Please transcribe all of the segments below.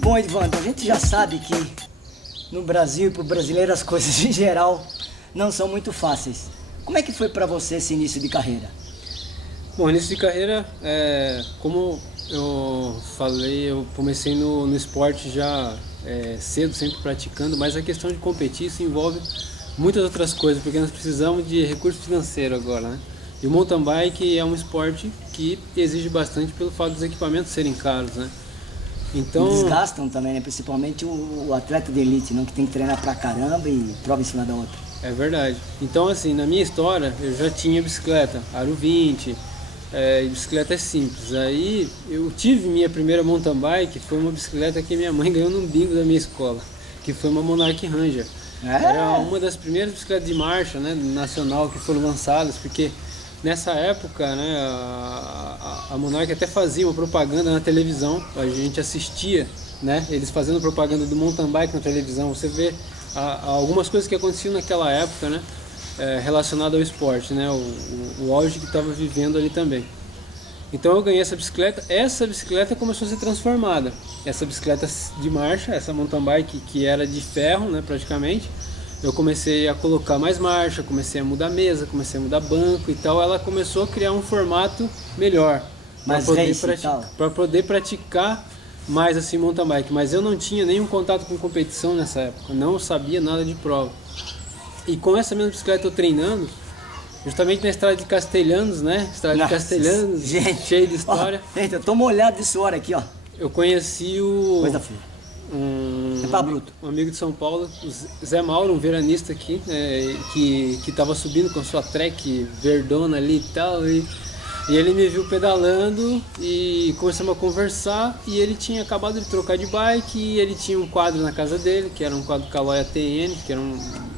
Bom, Edvando, a gente já sabe que no Brasil e para o brasileiro as coisas em geral não são muito fáceis. Como é que foi para você esse início de carreira? Bom, início de carreira, como eu falei, eu comecei no esporte já cedo, sempre praticando, mas a questão de competir isso envolve muitas outras coisas, porque nós precisamos de recurso financeiro agora, né? E o mountain bike é um esporte que exige bastante pelo fato dos equipamentos serem caros, né? Então, Desgastam também, né? Principalmente o atleta de elite, não? Que tem que treinar pra caramba e prova em cima da outra. é verdade. Então, assim, na minha história, eu já tinha bicicleta, Aro 20, bicicleta simples. Aí, eu tive minha primeira mountain bike, foi uma bicicleta que minha mãe ganhou num bingo da minha escola, que foi uma Monarch Ranger. Era uma das primeiras bicicletas de marcha, né, nacional que foram lançadas, porque nessa época, né, a Monarch até fazia uma propaganda na televisão, a gente assistia, né, eles fazendo propaganda do mountain bike na televisão. Você vê algumas coisas que aconteciam naquela época, né, relacionado ao esporte, né, o auge que estava vivendo ali também. Então eu ganhei essa bicicleta começou a ser transformada. Essa bicicleta de marcha, essa mountain bike que era de ferro, né, praticamente, eu comecei a colocar mais marcha, comecei a mudar mesa, comecei a mudar banco e tal. Ela começou a criar um formato melhor para poder praticar mais assim mountain bike. Mas eu não tinha nenhum contato com competição nessa época, não sabia nada de prova. E com essa mesma bicicleta eu treinando, justamente na estrada de Castelhanos, né? Estrada de Castelhanos, gente, cheia de história. Ó, gente, eu tô molhado de suor aqui, ó. Eu conheci Coisa feia. Um amigo de São Paulo, o Zé Mauro, um veranista aqui, que estava subindo com sua Trek verdona ali e tal. E ele me viu pedalando e começamos a conversar. E ele tinha acabado de trocar de bike e ele tinha um quadro na casa dele, que era um quadro Caloi ATN, que era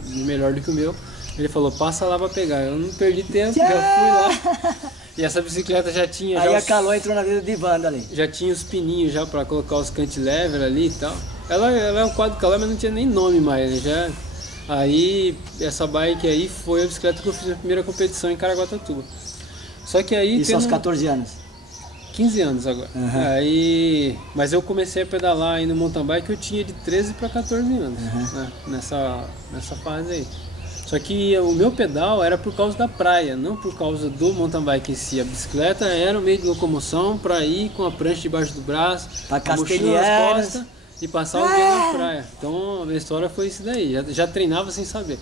melhor do que o meu. Ele falou, passa lá pra pegar. Eu não perdi tempo, já fui lá. E essa bicicleta já tinha... Aí a Caloi entrou na vida de Wanda ali. Já tinha os pininhos já pra colocar os cantilever ali e tal. Ela é um quadro Caloi, mas não tinha nem nome mais, né? Já... Aí, essa bike aí foi a bicicleta que eu fiz na primeira competição em Caraguatatuba. Só que aí... Isso aos 14 anos? 15 anos agora. Uhum. Aí... Mas eu comecei a pedalar aí no mountain bike, eu tinha de 13 para 14 anos, né? Nessa fase aí. Só que o meu pedal era por causa da praia, não por causa do mountain bike em si. A bicicleta era um meio de locomoção para ir com a prancha debaixo do braço, a mochila nas costas e passar o dia na praia. Então a minha história foi isso daí, já treinava sem saber.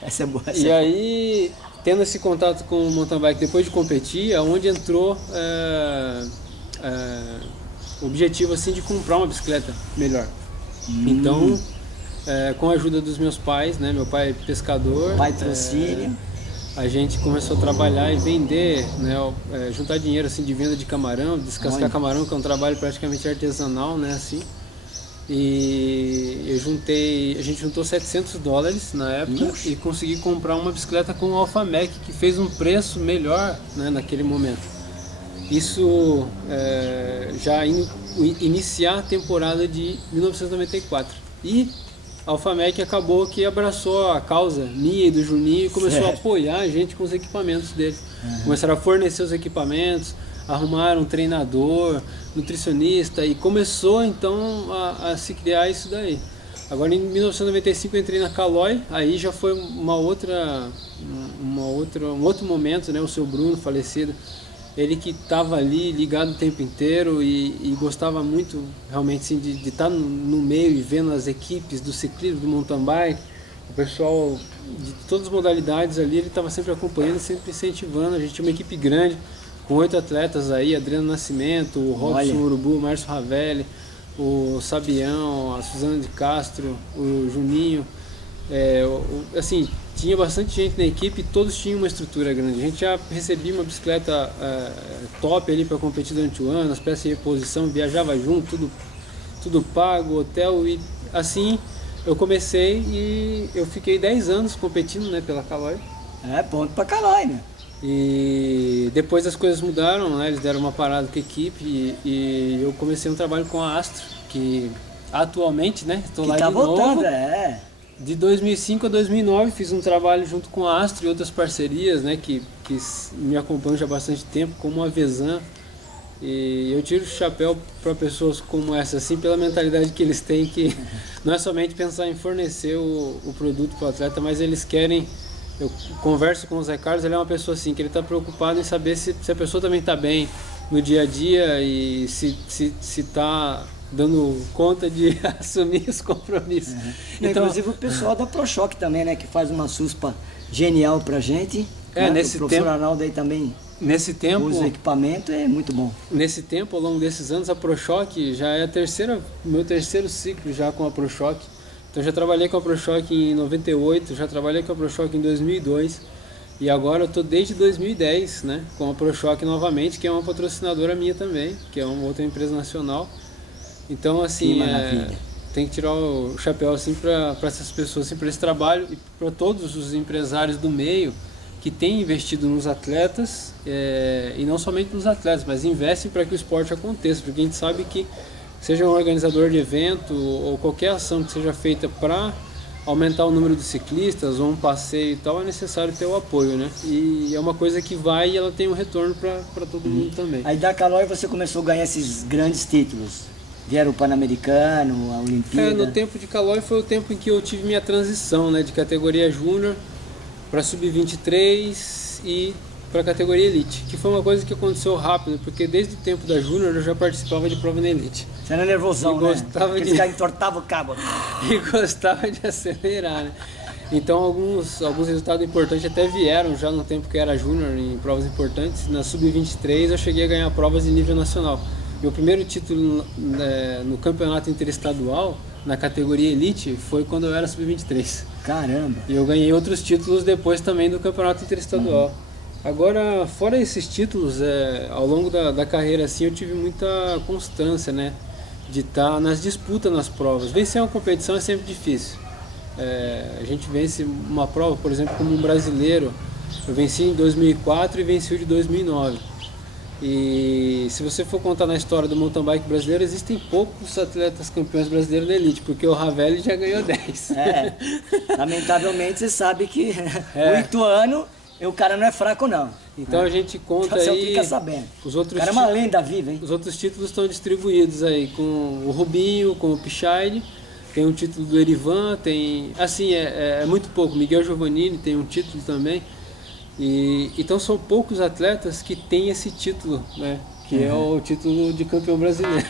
Essa é boa. E aí, tendo esse contato com o mountain bike depois de competir, é onde entrou o objetivo assim, de comprar uma bicicleta melhor. Então... com a ajuda dos meus pais, né? Meu pai é pescador. Patrocínio. A gente começou a trabalhar e vender, né? Juntar dinheiro assim de venda de camarão, descascar camarão, que é um trabalho praticamente artesanal, né? Assim. E a gente juntou $700 na época e consegui comprar uma bicicleta com o Alpha Mac, que fez um preço melhor, né? Naquele momento. Isso já iniciar a temporada de 1994. E a Alpha Mac acabou que abraçou a causa minha e do Juninho e começou a apoiar a gente com os equipamentos dele. Começaram a fornecer os equipamentos, arrumaram um treinador, nutricionista e começou então a se criar isso daí. Agora em 1995 eu entrei na Caloi, aí já foi um outro momento, né? O seu Bruno, falecido, ele que estava ali ligado o tempo inteiro e gostava muito realmente assim, de estar no meio e vendo as equipes do ciclismo, do mountain bike, o pessoal de todas as modalidades ali, ele estava sempre acompanhando, sempre incentivando. A gente tinha uma equipe grande, com 8 atletas aí, Adriano Nascimento, o Robson Urubu, o Márcio Ravelli, o Sabião, a Suzana de Castro, o Juninho, assim, tinha bastante gente na equipe e todos tinham uma estrutura grande. A gente já recebia uma bicicleta top ali para competir durante o ano, as peças de reposição, viajava junto, tudo pago, hotel, e assim eu comecei e eu fiquei 10 anos competindo, né, pela Caloi. Ponto pra Caloi, né? E depois as coisas mudaram, né? Eles deram uma parada com a equipe e eu comecei um trabalho com a Astro, que atualmente, né, estou lá tá de novo. voltando, De 2005 a 2009 fiz um trabalho junto com a Astro e outras parcerias, né, que me acompanham já há bastante tempo, como a Vezan. E eu tiro o chapéu para pessoas como essa, assim, pela mentalidade que eles têm, que não é somente pensar em fornecer o produto para o atleta, mas eles querem... Eu converso com o Zé Carlos, ele é uma pessoa assim, que ele está preocupado em saber se a pessoa também está bem no dia a dia e se está dando conta de assumir os compromissos. Então, inclusive o pessoal da ProShock também, né, que faz uma suspa genial pra gente. Né? Nesse o professor tempo, Arnaldo aí também o usa equipamento, é muito bom. Nesse tempo, ao longo desses anos, a ProShock já é meu terceiro ciclo já com a ProShock. Então já trabalhei com a ProShock em 98, já trabalhei com a ProShock em 2002 e agora eu estou desde 2010, né, com a ProShock novamente, que é uma patrocinadora minha também, que é uma outra empresa nacional. Então assim, tem que tirar o chapéu assim para essas pessoas, assim, para esse trabalho e para todos os empresários do meio que têm investido nos atletas, e não somente nos atletas, mas investem para que o esporte aconteça, porque a gente sabe que seja um organizador de evento ou qualquer ação que seja feita para aumentar o número de ciclistas ou um passeio e tal, é necessário ter o apoio, né? E é uma coisa que vai e ela tem um retorno para todo mundo também. Aí da Caloi você começou a ganhar esses grandes títulos. Vieram o Pan-Americano, a Olimpíada. No tempo de Caloi foi o tempo em que eu tive minha transição, né, de categoria júnior para sub-23 e para a categoria elite, que foi uma coisa que aconteceu rápido, porque desde o tempo da júnior eu já participava de prova na elite. Você era nervosão, né? Aqueles caras entortavam o cabo. E gostava de acelerar, né? Então alguns resultados importantes até vieram já no tempo que eu era júnior em provas importantes. Na sub-23 eu cheguei a ganhar provas de nível nacional. Meu primeiro título no campeonato interestadual, na categoria elite, foi quando eu era sub-23. Caramba! E eu ganhei outros títulos depois também do campeonato interestadual. Agora, fora esses títulos, ao longo da carreira assim, eu tive muita constância, né, de estar nas disputas nas provas. Vencer uma competição é sempre difícil. A gente vence uma prova, por exemplo, como um brasileiro. Eu venci em 2004 e venci o de 2009. E se você for contar na história do mountain bike brasileiro, existem poucos atletas campeões brasileiros da elite, porque o Ravelli já ganhou 10. Lamentavelmente você sabe que o Ituano, o cara não é fraco não. Então a gente conta você aí... fica sabendo. Os outros o cara é uma lenda viva, hein? Os outros títulos estão distribuídos aí com o Rubinho, com o Pichard, tem um título do Erivan, tem... Assim, é muito pouco. Miguel Giovannini tem um título também. Então são poucos atletas que têm esse título, né? Que é o título de campeão brasileiro.